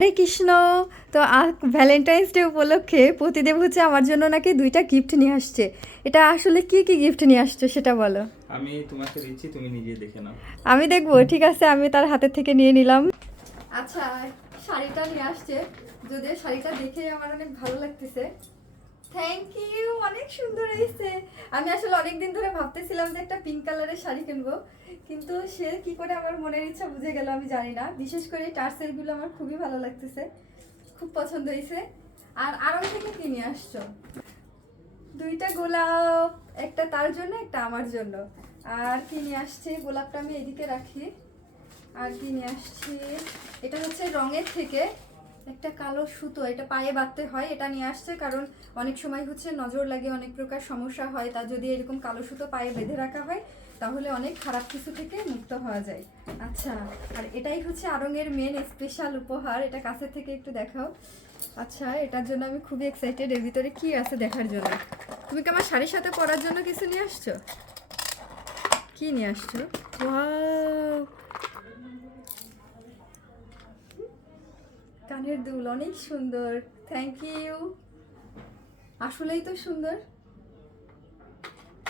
হরে কৃষ্ণ। তো Valentine's day উপলক্ষে প্রতিদেব হচ্ছে আমার জন্য নাকি 2টা গিফট নিয়ে আসছে। এটা আসলে কি কি গিফট নিয়ে আসছে সেটা বলো। আমি তোমাকে দিচ্ছি, তুমি নিজে দেখে নাও। আমি দেখবো, ঠিক আছে, আমি তার হাতের থেকে নিয়ে নিলাম। আচ্ছা, শাড়িটা নিয়ে আসছে, যদিও শাড়িটা দেখে আমার অনেক ভালো লাগতেছে। থ্যাংক ইউ, অনেক সুন্দর হয়েছে। আমি আসলে অনেকদিন ধরে ভাবতেছিলাম যে একটা পিঙ্ক কালারের শাড়ি কিনবো, কিন্তু সে কি করে আমার মনের ইচ্ছা বুঝে গেল আমি জানি না। বিশেষ করে টার্সেল গুলো আমার খুবই ভালো লাগতেছে, খুব পছন্দ হয়েছে। আর আরং থেকে কি নিয়ে আসছো? 2টা গোলাপ, একটা তার জন্য একটা আমার জন্য। আর কি নিয়ে আসছে? গোলাপটা আমি এদিকে রাখি। আর কি নিয়ে আসছি? এটা হচ্ছে রঙের থেকে একটা কালো সুতো, এটা পায়ে বাঁধতে হয়, এটা নিয়ে আসছে। কারণ অনেক সময় হচ্ছে নজর লাগে, অনেক প্রকার সমস্যা হয়, তা যদি এরকম কালো সুতো পায়ে বেঁধে রাখা হয় তাহলে অনেক খারাপ কিছু থেকে মুক্ত হওয়া যায়। আচ্ছা, আর এটাই হচ্ছে আরঙের মেন স্পেশাল উপহার। এটা কাছে থেকে একটু দেখাও। আচ্ছা, এটার জন্য আমি খুবই এক্সাইটেড, এর ভিতরে কি আছে দেখার জন্য। তুমি কি আমার শাড়ির সাথে পরার জন্য কিছু নিয়ে আসছো? কি নিয়ে আসছো? ওয়াও, কানের দুল, অনেক সুন্দর। থ্যাংক ইউ, আসলেই তো সুন্দর।